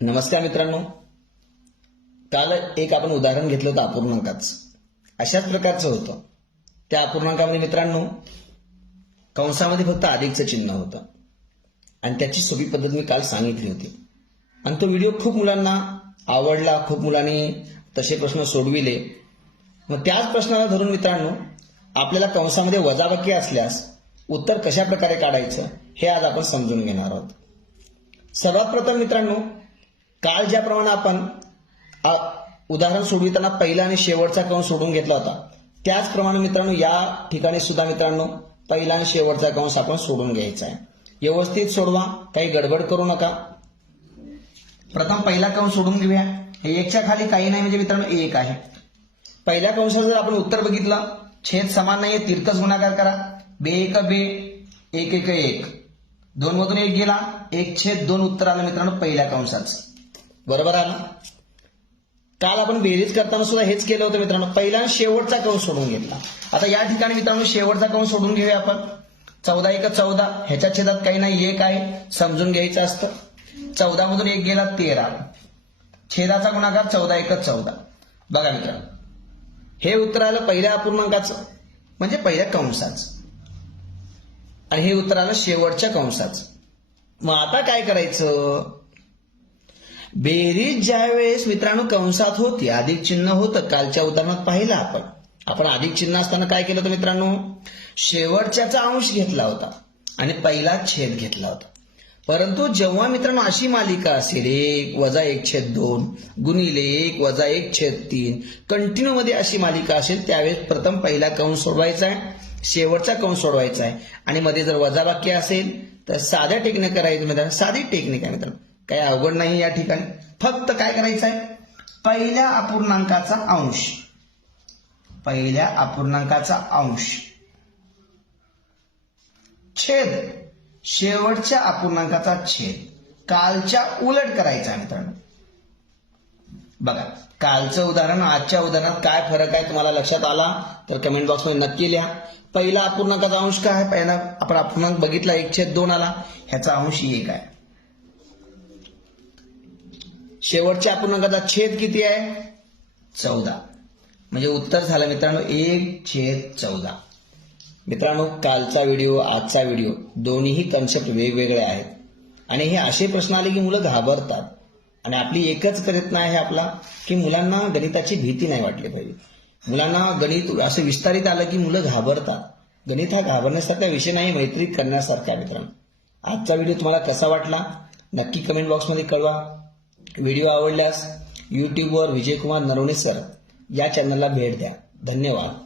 नमस्कार मित्रांनो. काल एक आपण उदाहरण घेतलं होतं अपूर्णांकाचं. अशाच प्रकारचं होतं. त्या अपूर्णांकामध्ये मित्रांनो कंसामध्ये फक्त अधिकचं चिन्ह होतं. आणि त्याची सोपी पद्धत मी काल सांगितली होती. आणि तो व्हिडिओ खूप मुलांना आवडला खूप मुलांनी तसे प्रश्न सोडविले. मग त्याच प्रश्नाला धरून मित्रांनो आपल्याला कंसामध्ये वजाबाकी असल्यास उत्तर कशा प्रकारे काढायचं हे आज आपण समजून घेणार आहोत. सर्वात प्रथम मित्रांनो काल ज्याप्रमाणे आपण उदाहरण सोडविताना पहिला आणि शेवटचा कंस सोडून घेतला होता त्याचप्रमाणे मित्रांनो या ठिकाणी सुद्धा मित्रांनो पहिला आणि शेवटचा कंस आपण सोडून घ्यायचा आहे. व्यवस्थित सोडवा काही गडबड करू नका. प्रथम पहिला कंस सोडून घेऊया. हे एकच्या खाली काही नाही म्हणजे मित्रांनो एक आहे. पहिल्या कंसाचं जर आपण उत्तर बघितलं छेद समान नाहीये तिरकस गुणाकार करा. बे एक बे एक एक एक. दोन मधून एक गेला एक छेद दोन उत्तर आलं मित्रांनो पहिल्या कंसाचं बरोबर आहे ना? काल आपण बेरीज करताना सुद्धा हेच केलं होतं मित्रांनो. पहिला शेवटचा कंस सोडून घेतला. आता या ठिकाणी मित्रांनो शेवटचा कंस सोडून घेऊया आपण. चौदा एक चौदा. ह्याच्या छेदात काही नाही एक आहे. समजून घ्यायचं असतं. चौदा मधून एक गेला तेरा. छेदाचा गुणाकार चौदा एक चौदा. बघा मित्रांनो. हे उत्तर आलं पहिल्या अपूर्णांकाचं. म्हणजे पहिल्या कंसाचं. आणि हे उत्तर आलं शेवटच्या कंसाचं. मग आता काय करायचं? बेरीज ज्या वेळेस मित्रांनो कंसात होती अधिक चिन्ह होतं कालच्या उदाहरणात पाहिलं आपण. आपण अधिक चिन्ह असताना काय केलं होतं मित्रांनो? शेवटच्याचा अंश घेतला होता आणि पहिला छेद घेतला होता. परंतु जेव्हा मित्रांनो अशी मालिका असेल एक वजा एक छेद दोन गुणिले एक वजा एक छेद तीन कंटिन्यू मध्ये अशी मालिका असेल त्यावेळेस प्रथम पहिला कंस सोडवायचा आहे शेवटचा कंस सोडवायचा आहे. आणि मध्ये जर वजाबाकी असेल तर साध्या टेक्निक करायचं मित्रांनो साधी टेक्निक आहे मित्रांनो. काही अवघड नाही या ठिकाणी. फक्त काय करायचं आहे पहिल्या अपूर्णांकाचा अंश. पहिल्या अपूर्णांकाचा अंश. छेद. शेवटच्या अपूर्णांकाचा छेद. कालच्या उलट करायचा आहे मित्रांनो. बघा कालचं उदाहरण आजच्या उदाहरणात काय फरक आहे तुम्हाला लक्षात आला? तर कमेंट बॉक्समध्ये नक्की लिहा. पहिला अपूर्णांकाचा अंश काय आहे? पहिला आपण अपूर्णांक बघितला एक छेद दोन आला. ह्याचा अंश एक आहे. शेवटच्या अपूर्णांकाचा छेद किती आहे? चौदा. म्हणजे उत्तर झालं मित्रांनो एक छेद चौदा. मित्रांनो कालचा व्हिडिओ आजचा व्हिडिओ दोन्हीही कन्सेप्ट वेगवेगळे आहेत. आणि हे असे प्रश्न आले की मुलं घाबरतात. आणि आपली एकच प्रयत्न आहे आपला की मुलांना गणिताची भीती नाही वाटली पाहिजे. मुलांना गणित असं विस्तारित आलं की मुलं घाबरतात. गणित हा घाबरण्यासारखा विषय नाही मैत्रीत करण्यासारखा मित्रांनो. आजचा व्हिडिओ तुम्हाला कसा वाटला? नक्की कमेंट बॉक्समध्ये कळवा. व्हिडिओ आवडल्यास यूट्यूबवर विजयकुमार नरवणे सर या चॅनलला भेट द्या. धन्यवाद.